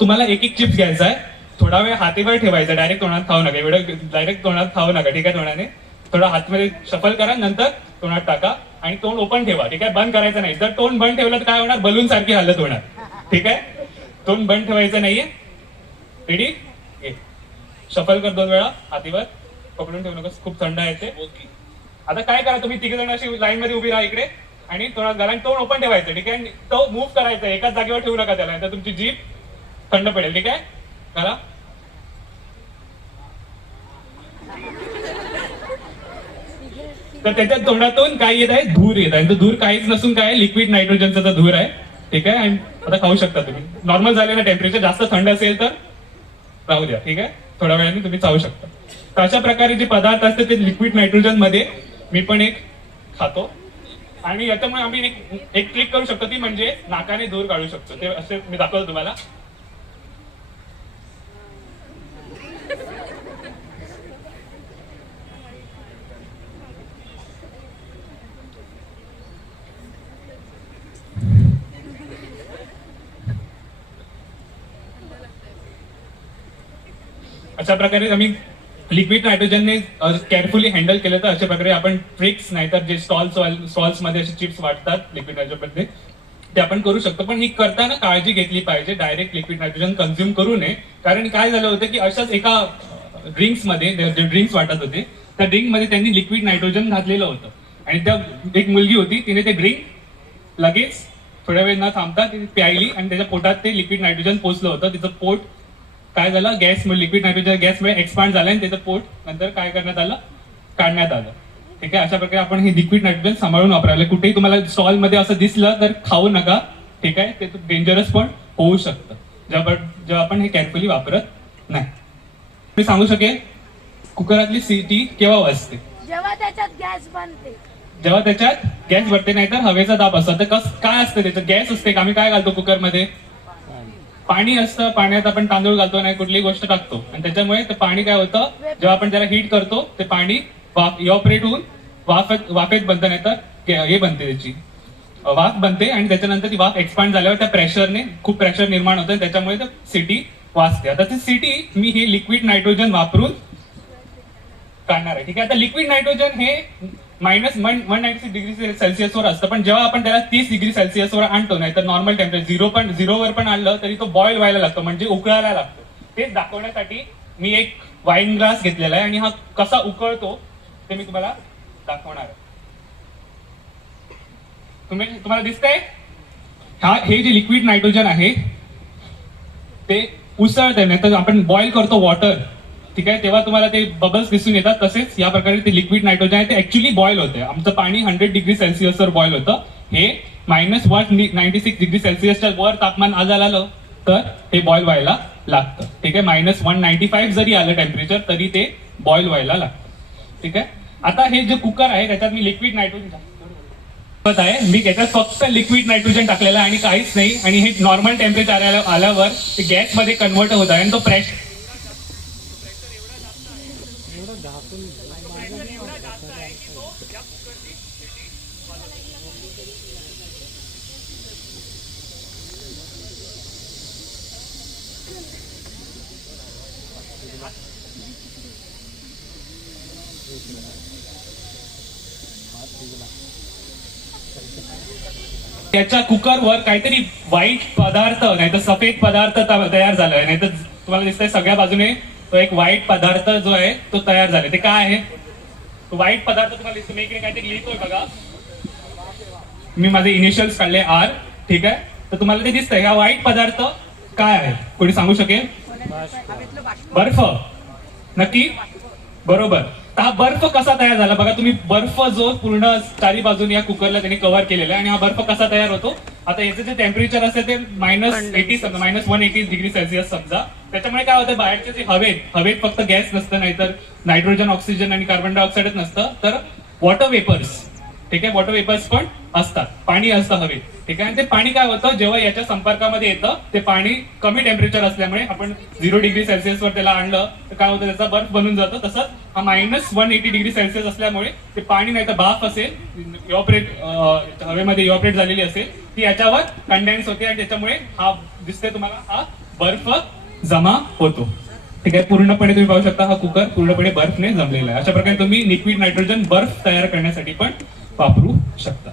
तुम्हाला एक एक चिप्स घ्यायचा आहे. थोडा वेळ हातीवर ठेवायचा डायरेक्ट तोंडात खाऊ नका. एवढं डायरेक्ट तोंडात खाऊ नका ठीक आहे तोंडाने? थोडा हातमध्ये शफल करा नंतर तोंडात टाका आणि तोंड ओपन ठेवा ठीक आहे? बंद करायचं नाही. जर तोंड बंद ठेवलं तर काय होणार? बलून सारखी हालत होणार ठीक आहे? तोंड बंद ठेवायचं नाहीये. रेडी शफल कर दोन वेळा हातीवर. पकडून ठेवू नका खूप थंड आहे ते. आता काय करा तुम्ही? तिघ जण अशी लाईन मध्ये उभी राहा इकडे आणि तोंडात घाला आणि तोंड ओपन ठेवायचं ठीक आहे? तो मूव्ह करायचा एकाच जागेवर ठेवू नका त्याला. तुमची जीभ थंड पडेल ठीक आहे? घाला तर त्याच्या तोंडातून काय येत आहे? धूर येत आहे. धूर काहीच नसून काय लिक्विड नायट्रोजनचा धूर आहे. ठीक आहे? आणि आता खाऊ शकता तुम्ही. नॉर्मल झालेलं टेम्परेचर जास्त थंड असेल तर राहू द्या. ठीक आहे? थोड्या वेळाने तुम्ही चावू शकता. तर अशा प्रकारे जे पदार्थ असते ते लिक्विड नायट्रोजनमध्ये मी पण एक खातो. आणि याच्यामुळे आम्ही एक एक क्लिक करू शकतो ती म्हणजे नाकाने धूर काढू शकतो. ते असे मी दाखवतो तुम्हाला. अशा प्रकारे आम्ही लिक्विड नायट्रोजनने केअरफुली हँडल केलं तर अशा प्रकारे आपण ट्रिक्स नाहीतर जे स्टॉल्स स्टॉल्समध्ये असे चिप्स वाटतात लिक्विड नायट्रोजनमध्ये ते आपण करू शकतो. पण ही करताना काळजी घेतली पाहिजे. डायरेक्ट लिक्विड नायट्रोजन कन्झ्युम करू नये. कारण काय झालं होतं की अशाच एका ड्रिंक्समध्ये जे ड्रिंक्स वाटत होते त्या ड्रिंकमध्ये त्यांनी लिक्विड नायट्रोजन घातलेलं होतं. आणि त्या एक मुलगी होती तिने ते ड्रिंक लगेच थोड्या वेळ न थांबता ती प्यायली आणि त्याच्या पोटात ते लिक्विड नायट्रोजन पोचलं होतं. तिचं पोट काय झालं? गॅस लिक्विड नायट्रोजन गॅसमुळे एक्सपांड झालं आणि त्याचं पोट नंतर काय करण्यात आलं? काढण्यात आलं. ठीक आहे? अशा प्रकारे आपण हे लिक्विड नायट्रोजन सांभाळून वापरायला कुठेही तुम्हाला स्टॉलमध्ये असं दिसलं तर खाऊ नका. ठीक आहे? ते डेंजरस पण होऊ शकतं. जेव्हा जेव्हा आपण हे केअरफुली वापरत नाही. मी सांगू शकेल कुकरातली सीटी केव्हा वाजते जेव्हा त्याच्यात गॅस बनते. जेव्हा त्याच्यात गॅस भरते नाही तर हवेचा दाब असतो. तर कस काय असतं त्याचं? गॅस असते का? आम्ही काय घालतो कुकरमध्ये? पाणी असतं पाण्यात आपण तांदूळ घालतो नाही कुठलीही गोष्ट टाकतो. आणि त्याच्यामुळे ते पाणी काय होतं जेव्हा आपण त्याला हीट करतो ते पाणी इऑपरेट होऊन वाफेत वाफेत बनतं नाही तर हे बनते त्याची. वाफ बनते आणि त्याच्यानंतर ती वाफ एक्सपांड झाल्यावर त्या प्रेशरने खूप प्रेशर निर्माण होतं त्याच्यामुळे सिटी वाचते. आता ती सिटी मी हे लिक्विड नायट्रोजन वापरून काढणार आहे. ठीक आहे? आता लिक्विड नायट्रोजन हे minus one one ninety six degree सेल्सिअसवर असतं. पण जेव्हा आपण त्याला तीस डिग्री सेल्सिअसवर आणतो नाही तर नॉर्मल टेम्परेचर झिरो पण झिरोवर पण आणलं तरी तो बॉईल व्हायला लागतो म्हणजे उकळायला लागतो. तेच दाखवण्यासाठी मी एक वाईन ग्लास घेतलेला आहे आणि हा कसा उकळतो ते मी तुम्हाला दाखवणार आहे. तुम्ही तुम्हाला दिसतंय? हा हे जे लिक्विड नायट्रोजन आहे ते उसळते नाही तर आपण बॉईल करतो वॉटर ठीक आहे? तेव्हा तुम्हाला ते बबल्स दिसून येतात. तसेच या प्रकारे ते लिक्विड नायट्रोजन आहे ते ऍक्च्युली बॉईल होते आमचं पाणी हंड्रेड डिग्री सेल्सिअसवर बॉईल होतं. हे minus one ninety six degree सेल्सिअसच्या वर तापमान आज आलं तर हे बॉईल व्हायला लागतं. ठीक आहे? मायनस वन नाईन्टी फाईव्ह जरी आलं टेम्परेचर तरी ते बॉईल व्हायला लागतं. ठीक आहे? आता हे जे कुकर आहे त्याच्यात मी लिक्विड नायट्रोजन टाकत आहे. मी त्याच्यात फक्त लिक्विड नायट्रोजन टाकलेलं आहे आणि काहीच नाही. आणि हे नॉर्मल टेम्परेचर आल्यावर ते गॅसमध्ये कन्वर्ट होत आहे आणि तो प्रेश त्याच्या कुकरवर काहीतरी वाईट पदार्थ नाही तर सफेद पदार्थ तयार झालाय. नाही तर तुम्हाला दिसतंय सगळ्या बाजूने तो एक वाईट पदार्थ जो आहे तो तयार झाले. ते काय आहे? तो वाईट पदार्थ तुम्हाला दिसतो. मी इकडे काहीतरी लिहितोय बघा. मी माझे इनिशियल्स काढले आर ठीक आहे? तर तुम्हाला ते दिसतंय. हा वाईट पदार्थ काय आहे? कोणी सांगू शकेल? बर्फ. नक्की? बरोबर. तर हा बर्फ कसा तयार झाला? बघा तुम्ही बर्फ जो पूर्ण चारी बाजून या कुकरला त्यांनी कव्हर केलेला आहे आणि हा बर्फ कसा तयार होतो? आता याचं जे टेम्परेचर असते ते मायनस एटी समजा minus one eighty degree Celsius समजा. त्याच्यामुळे काय होतं बाहेरचे जे हवेत हवेत फक्त गॅस नसतं नाहीतर नायट्रोजन ऑक्सिजन आणि कार्बन डायऑक्साईडच नसतं. तर वॉटर वेपर्स ठीक आहे? वॉटर वेपर्स पण असतात. पाणी असतं हवेत. ठीक आहे? आणि ते पाणी काय होतं? जेव्हा याच्या संपर्कामध्ये येतं ते पाणी कमी टेम्परेचर असल्यामुळे आपण झिरो डिग्री सेल्सिअस वर त्याला आणलं तर काय होतं? त्याचा बर्फ बनून जातो. तसंच हा minus one eighty degree Celsius असल्यामुळे ते पाणी नाही तर भाफ असेल इव्हॉपरेट हवेमध्ये इव्हॉपरेट झालेली असेल. ती याच्यावर कंडेन्स होते आणि त्याच्यामुळे हा दिसते तुम्हाला हा बर्फ जमा होतो. ठीक आहे? पूर्णपणे तुम्ही पाहू शकता हा कुकर पूर्णपणे बर्फने जमलेला आहे. अशा प्रकारे तुम्ही लिक्विड नायट्रोजन बर्फ तयार करण्यासाठी पण वापरू शकता.